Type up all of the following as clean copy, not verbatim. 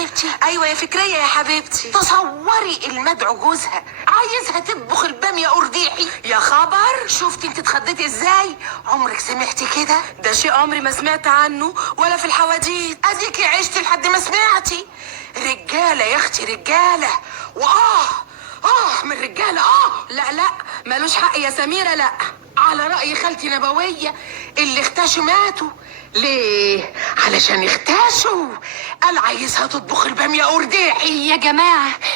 حبيبتي؟ ايوه يا فكرية يا حبيبتي. تصوري المدعو جوزها عايزها تطبخ الباميه قرديحي. يا خبر. شفتي انت اتخضيتي ازاي؟ عمرك سمعتي كده؟ ده شيء عمري ما سمعت عنه ولا في الحواديت. اديكي عشتي لحد ما سمعتي. رجاله يا اختي رجاله. من رجاله. لا ملوش حق يا سميرة. لا، على رأي خالتي نبوية اللي اختشوا ماتوا. ليه؟ علشان اختشوا. قال عايزها تطبخ البامية قرديحي.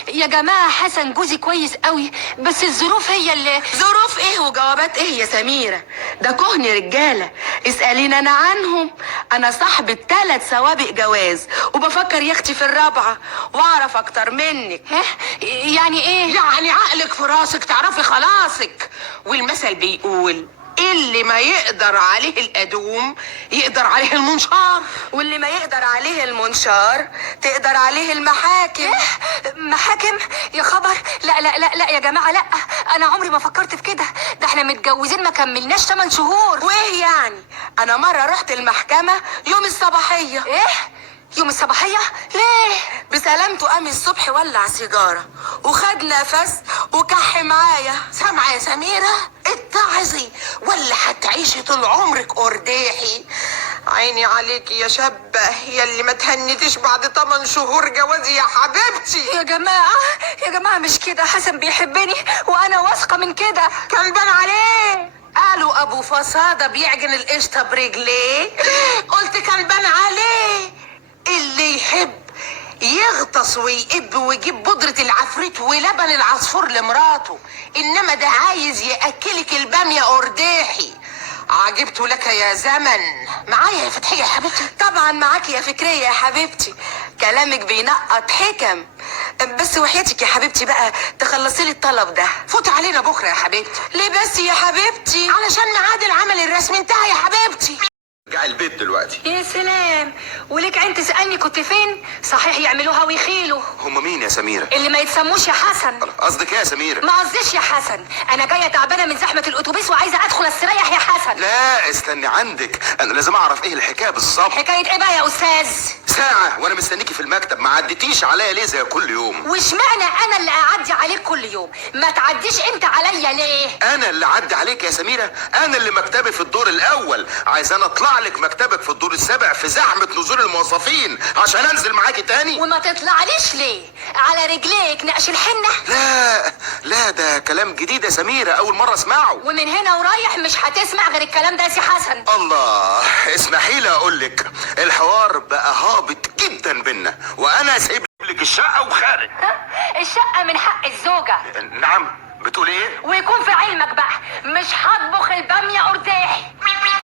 يا جماعة حسن جوزي كويس قوي، بس الظروف هي اللي... ظروف ايه وجوابات ايه يا سميرة؟ ده كهن رجالة، اسألين انا عنهم. انا صاحبة 3 سوابق جواز وبفكر يا اختي في الرابعة واعرف اكتر منك. يعني ايه؟ يعني عقلك في راسك تعرفي خلاصك. والمثل بيقول اللي ما يقدر عليه الأدوم يقدر عليه المنشار، واللي ما يقدر عليه المنشار تقدر عليه المحاكم. محاكم؟ يا خبر. لا يا جماعة، لا، انا عمري ما فكرت في كده. ده احنا متجوزين ما كملناش 8 شهور. وايه يعني؟ انا مرة رحت المحكمة يوم الصباحية. يوم الصباحية؟ ليه؟ بسلامته قام الصبح ولع سيجارة وخد نفس وكح معايا. سامعة يا سميرة؟ اتعظي ولا هتعيشي طول عمرك قرديحي. عيني عليكي يا شابة يا اللي ما تهنتيش بعد 8 شهور جوازي يا حبيبتي. يا جماعة مش كده. حسن بيحبني وانا واثقة من كده. كان بان عليه. قالوا ابو فصادة بيعجن القشطة برجليه. قلت كان بان عليه. اللي يحب يغطس ويقب ويجيب بودرة العفريت ولبن العصفور لمراته، انما ده عايز ياكلك البامية قرديحي. عجبت لك يا زمن. معايا يا فتحية يا حبيبتي؟ طبعا معاكي يا فكرية يا حبيبتي، كلامك بينقط حكم. بس وحياتك يا حبيبتي بقى تخلصي لي الطلب ده. فوت علينا بكرة يا حبيبتي. ليه بس يا حبيبتي؟ علشان ميعاد العمل الرسمي انتهى يا حبيبتي. رجع البيت دلوقتي. يا سلام، وليك عين تسألني كنت فين؟ صحيح يعملوها ويخيلوا. هم مين يا سميرة؟ اللي ما يتسموش يا حسن. قصدك ايه يا سميرة؟ ما قصديش يا حسن، انا جايه تعبانه من زحمه الاتوبيس وعايزه ادخل استريح يا حسن. لا استني عندك، انا لازم اعرف ايه الحكايه بالظبط. حكايه ايه بقى يا استاذ؟ ساعه وانا مستنيكي في المكتب، ما عدتيش عليا ليه زي كل يوم؟ واشمعنى انا اللي اعدي عليك كل يوم؟ ما تعديش انت عليا ليه؟ انا اللي اعدي عليك يا سميرة؟ انا اللي مكتبي في الدور الاول، عايز انا اطلع لك مكتبك في الدور السابع في زحمه نزول الموظفين عشان انزل معاكي تاني؟ وما تطلعليش ليه؟ على رجليك نقش الحنه؟ لا ده كلام جديد يا سميرة، اول مره اسمعه. ومن هنا ورايح مش هتسمع غير الكلام ده يا سي حسن. الله، اسمحي لي اقول لك الحوار بقى هابط جدا بينا، وانا سايب لك الشقه وخارج. الشقه من حق الزوجه. نعم، بتقول ايه؟ ويكون في علمك بقى